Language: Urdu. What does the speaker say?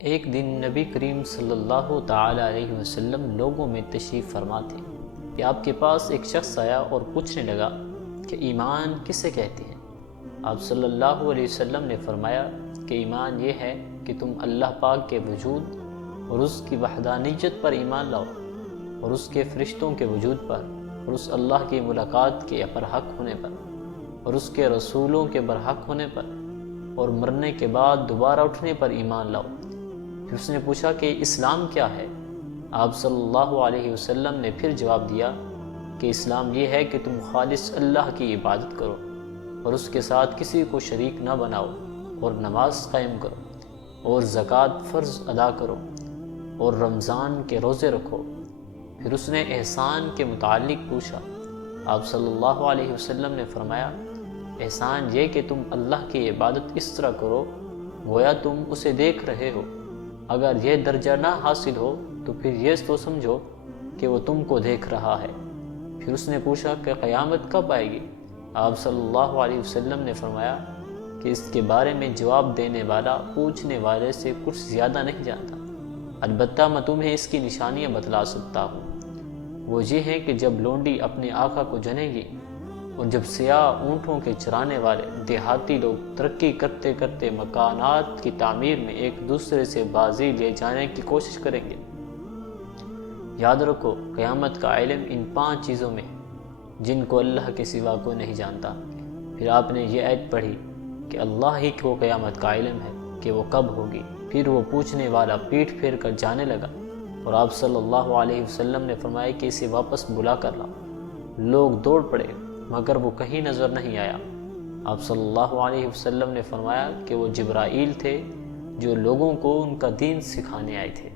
ایک دن نبی کریم صلی اللہ تعالی علیہ وسلم لوگوں میں تشریف فرما تھے کہ آپ کے پاس ایک شخص آیا اور پوچھنے لگا کہ ایمان کسے کہتے ہیں؟ آپ صلی اللہ علیہ وسلم نے فرمایا کہ ایمان یہ ہے کہ تم اللہ پاک کے وجود اور اس کی وحدانیت پر ایمان لاؤ، اور اس کے فرشتوں کے وجود پر، اور اس اللہ کی ملاقات کے برحق ہونے پر، اور اس کے رسولوں کے برحق ہونے پر، اور مرنے کے بعد دوبارہ اٹھنے پر ایمان لاؤ۔ پھر اس نے پوچھا کہ اسلام کیا ہے؟ آپ صلی اللہ علیہ وسلم نے پھر جواب دیا کہ اسلام یہ ہے کہ تم خالص اللہ کی عبادت کرو اور اس کے ساتھ کسی کو شریک نہ بناؤ، اور نماز قائم کرو، اور زکوٰۃ فرض ادا کرو، اور رمضان کے روزے رکھو۔ پھر اس نے احسان کے متعلق پوچھا۔ آپ صلی اللہ علیہ وسلم نے فرمایا، احسان یہ کہ تم اللہ کی عبادت اس طرح کرو گویا تم اسے دیکھ رہے ہو۔ اگر یہ درجہ نہ حاصل ہو تو پھر یہ تو سمجھو کہ وہ تم کو دیکھ رہا ہے۔ پھر اس نے پوچھا کہ قیامت کب آئے گی؟ آپ صلی اللہ علیہ وسلم نے فرمایا کہ اس کے بارے میں جواب دینے والا پوچھنے والے سے کچھ زیادہ نہیں جانتا، البتہ میں تمہیں اس کی نشانیاں بتلا سکتا ہوں۔ وہ یہ ہے کہ جب لونڈی اپنے آقا کو جنے گی، اور جب سیاہ اونٹوں کے چرانے والے دیہاتی لوگ ترقی کرتے کرتے مکانات کی تعمیر میں ایک دوسرے سے بازی لے جانے کی کوشش کریں گے۔ یاد رکھو، قیامت کا علم ان 5 چیزوں میں جن کو اللہ کے سوا کوئی نہیں جانتا۔ پھر آپ نے یہ آیت پڑھی کہ اللہ ہی کو قیامت کا علم ہے کہ وہ کب ہوگی۔ پھر وہ پوچھنے والا پیٹھ پھیر کر جانے لگا، اور آپ صلی اللہ علیہ وسلم نے فرمایا کہ اسے واپس بلا کر لاؤ۔ لوگ دوڑ پڑے مگر وہ کہیں نظر نہیں آیا۔ آپ صلی اللہ علیہ وسلم نے فرمایا کہ وہ جبرائیل تھے جو لوگوں کو ان کا دین سکھانے آئے تھے۔